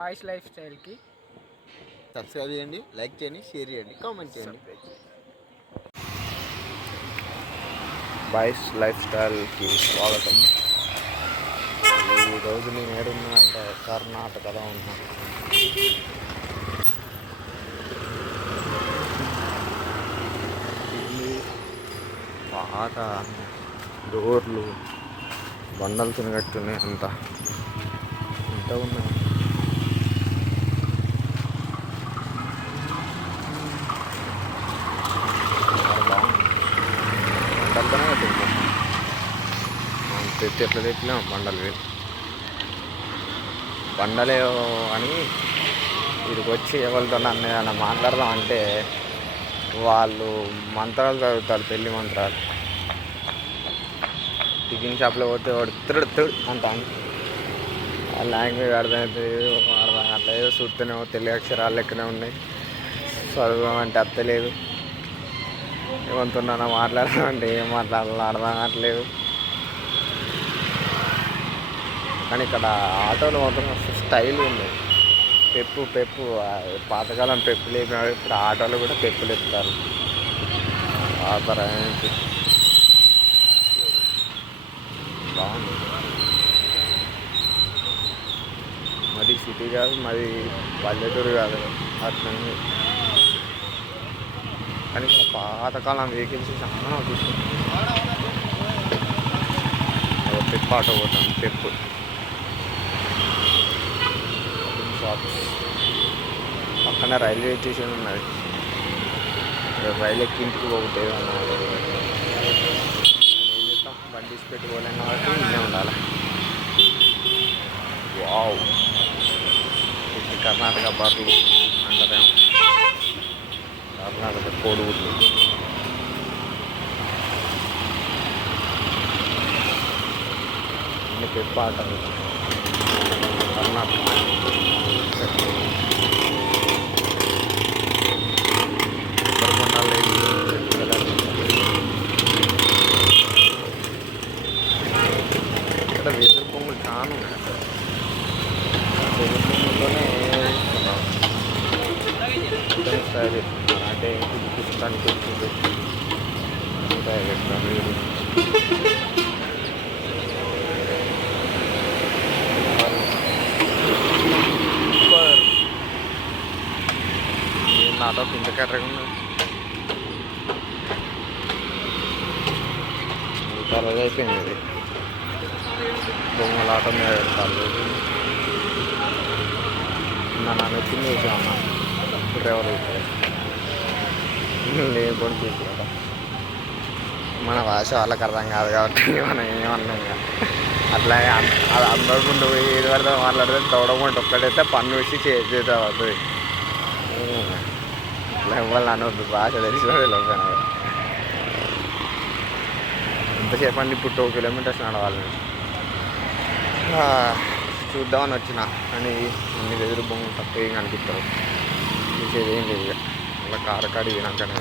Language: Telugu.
బాయ్స్ లైఫ్ స్టైల్కి సబ్స్క్రైబ్ చేయండి, లైక్ చేయండి, షేర్ చేయండి, కామెంట్ చేయండి. బాయ్స్ లైఫ్ స్టైల్కి స్వాగతం. ఈరోజు నేను ఏడున్నా అంటే కర్ణాటకలో ఉన్నా. ఇల్లు పాత డోర్లు బండలు తినగట్టున్నాయి, అంత ఉన్నాయి. బండలతోనే కట్టింది. తెచ్చి ఎట్లా తెచ్చినా బండలే అని వీడికి వచ్చి ఎవరితో అన్న మాట్లాడదాం అంటే వాళ్ళు మంత్రాలు చదువుతారు, పెళ్లి మంత్రాలు. టిఫిన్ షాప్లో పోతే వాడు తిరుడు అంటాను. ఆ లాంగ్వేజ్ అర్థం అట్లా ఏదో చూస్తేనేమో తెలుగు అక్షరాలు లెక్కనే ఉన్నాయి. చదవమంటే అత్తలేదు. ఏమంటున్నా మాట్లాడదామంటే ఏం మాట్లాడాలో అర్థం కావట్లేదు. కానీ ఇక్కడ ఆటోలు మాత్రం స్టైల్ ఉంది. పెప్పు పాతకాలం పెప్పులు ఏమి, ఇప్పుడు ఆటోలు కూడా పెప్పులు ఎత్తుతారు. బాగుంది. మరి సిటీ కాదు, మరి పల్లెటూరు కాదు, అట్లా. కానీ ఇక్కడ పాతకాలం వెహికల్స్ చాలా చూస్తుంది. పెప్పు ఆటో పోతాను. పెప్పు షాప్స్ పక్కన రైల్వే స్టేషన్ ఉన్నది. రైలు ఎక్కి ఇంటికి పోగొట్టేది అన్నమాట. ఏం చేస్తాం, బండి తీసి పెట్టుకోలేం కాబట్టి ఇన్నే ఉండాలి. వావ్, ఇది కర్ణాటక బర్రెలు అంటారేమో, కర్ణాటక కోడిగుడ్లు. ఇన్ని పెప్ప ఆటలు కర్ణాటక. ఇక్కడ వేసవి పొంగులు చాలా ఉన్నాయి. వేసవి పొంగులతోనే తయారు చేస్తున్నారు. అంటే చూపించడానికి తయారు చేస్తారు. నాతో కింద కర్రగా ఉన్నది. కర్రగా అయిపోయింది. ఇది బొమ్మల ఆట మీద పెడతారు. నన్ను వచ్చింది చూసామన్నా డ్రైవర్ లేకుండా చూసాం. మన భాష వాళ్ళకి అర్థం కాదు కాబట్టి మనం ఏమన్నాం. అట్లాగే అందరి ముందు ఏది పడితే మాట్లాడితే తోడకుండా ఒక్కడైతే పన్ను వేసి చేసేది అవుతుంది. ఇవ్వాలి అనవద్దు, భాష తెలిసినది లోపల. ఎంతసేపు అండి, ఇప్పుడు 2 కిలోమీటర్స్ నడవాలి. చూద్దామని వచ్చిన అని అన్ని ఎదురు బొమ్మలు తప్ప ఏం కనిపిస్తారు. చూసేది ఏం లేదు. ఇక అలా కారు కాడి వినాకనే